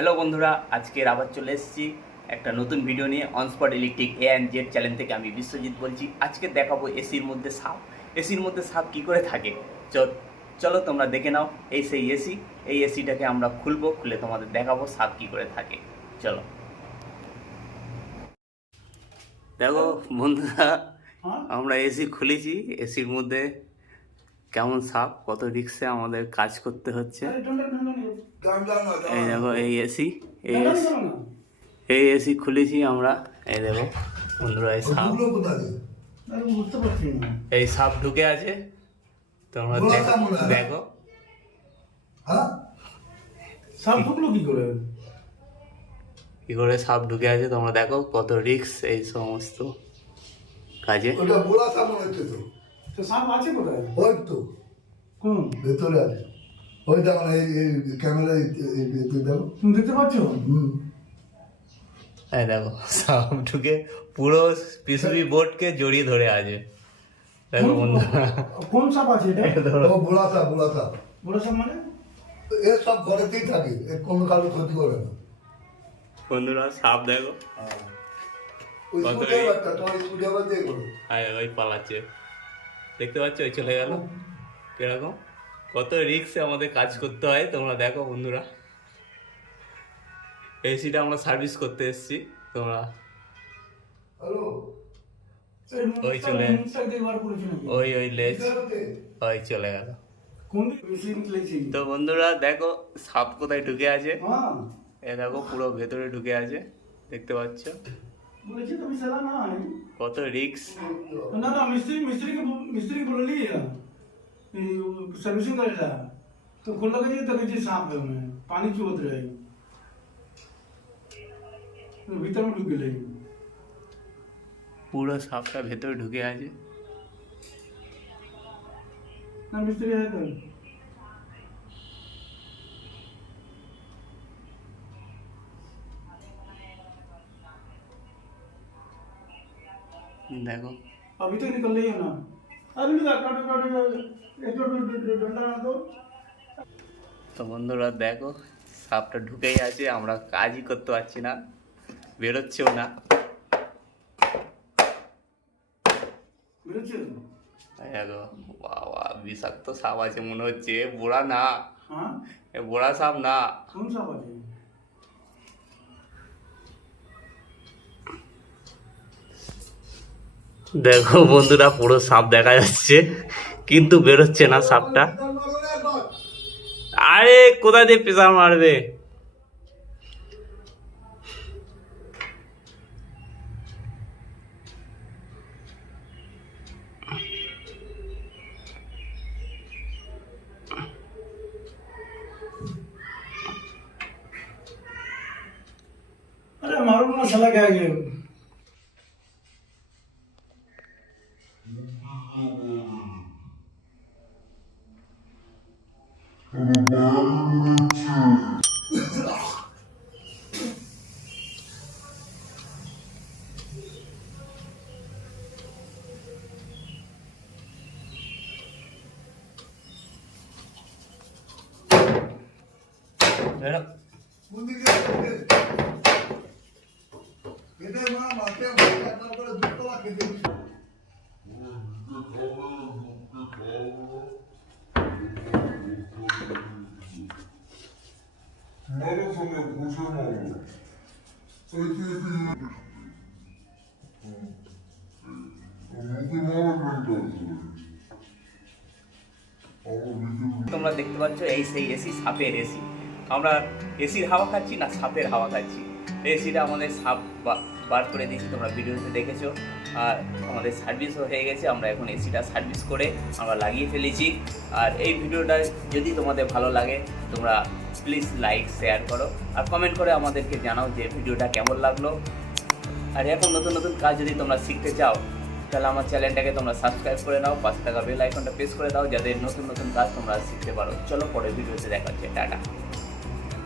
Hello বন্ধুরা, আজকের আবার চলে এসেছি একটা নতুন ভিডিও নিয়ে। অনস্পট ইলেকট্রিক ANZ চ্যানেল থেকে আমি বিশ্বজিৎ বলছি। আজকে দেখাবো এসির মধ্যে সাপ। এসির মধ্যে সাপ কী করে থাকে চলো তোমরা দেখে নাও। এই সেই এসি, এই এসিটাকে আমরা খুলে তোমাদের দেখাবো সাপ কী করে থাকে। চলো দেখো বন্ধুরা, আমরা এসি খুলেছি। এসির মধ্যে কেমন সাপ, কত রিক্সে আমাদের কাজ করতে হচ্ছে। এই দেখো এই এসি খুলেছি আমরা। এই দেখো বন্ধুরা, এই সাপ ঢুকে আছে। তোমরা দেখো সাপ ঢুকলো কি করে সাপ ঢুকে আছে। তোমরা দেখো কত রিক্স এই সমস্ত কাজে। সাপ আছে কোথায়? ওই তো কোন ভেতরে আছে। ওই দেখো না, এই ক্যামেরা দেখো, তুমি দেখতে পাচ্ছ? এই দেখো সাপ ঢুকে পুরো পিসবি বোর্ডকে জড়িয়ে ধরে আছে। দেখো বন্ধুরা, কোন সাপ আছে এটা? বোলা সাপ, বোলা সাপ। বড় সাপ মানে? এ সব ঘরেতেই থাকে, এর কোনো কারো ক্ষতি করে না। বন্ধুরা সাপ দেখো ওই কত স্কুটার, তোমার স্কুটার দিয়ে করো। ওই পালাচ্ছে, দেখতে পাচ্ছ? ওই চলে গেল। কিরকম কত রিক্সে আমাদের কাজ করতে হয় তোমরা দেখো বন্ধুরা। এসিটা আমরা সার্ভিস করতে এসেছি। তোমরা হ্যালো, ওই চলে ওই লেজ ওই চলে গেল। কোন মেশিন লেছি? তো বন্ধুরা দেখো সাপ কোথায় ঢুকে আছে। হ্যাঁ এ দেখো পুরো ভেতরে ঢুকে আছে, দেখতে পাচ্ছ? বলেছি তুমি সালা না কত রিক্স। না না मिस्त्री को बोल लिया सर्विसिंग करेगा तो खोल लगा जी तक जी सांप है उन्हें पानी चुवत रहे तो भीतर में डूब गए। পুরো সাপটা ভেতরে ঢুকে আছে। ना मिस्त्री है तो দেখো अभी तक निकल रही है ना? अरे एक डंडा ना दो। তো বন্ধুরা দেখো সাপটা ঢুকেই আছে, আমরা কাজই করতে পারছি না, বেরোচ্ছেও না। বেরোচ্ছে? দেখো বাবা, বিষাক্ত সাপ আছে মনে হচ্ছে। বোড়া না, हाँ এ বোড়া সাপ না। कौन सा बात है? দেখো বন্ধুরা পুরো সাপ দেখা যাচ্ছে, কিন্তু বেরোচ্ছে না সাপটা। আরে কোথা দিয়ে প্রেসার মারবে? अरे मारो ना साला क्या है? বেরো। এটাই মা মাকে আপনার করে দুটো খেতে দিচ্ছে। মারা সঙ্গে বসে মারো চাইতে মুখে মারা তোমরা দেখতে পাচ্ছ এই সেই এসি, সাপের এসি। আমরা এসির হাওয়া খাচ্ছি না সাপের হাওয়া খাচ্ছি। এসিটা আমাদের সাপ বার করে দিয়েছি, তোমরা ভিডিওতে দেখেছো। আর আমাদের সার্ভিসও হয়ে গেছে। আমরা এখন এসিটা সার্ভিস করে আমরা লাগিয়ে ফেলেছি। আর এই ভিডিওটা যদি তোমাদের ভালো লাগে তোমরা প্লিজ লাইক শেয়ার করো আর কমেন্ট করে আমাদেরকে জানাও যে ভিডিওটা কেমন লাগলো। আর এখন নতুন নতুন কাজ যদি তোমরা শিখতে চাও তাহলে আমার চ্যানেলটাকে তোমরা সাবস্ক্রাইব করে নাও, পাশে থাকা বেল আইকনটা প্রেস করে দাও যাতে নতুন নতুন কাজ তোমরা শিখতে পারো। চলো পরের ভিডিওতে দেখা হচ্ছে, টাটা।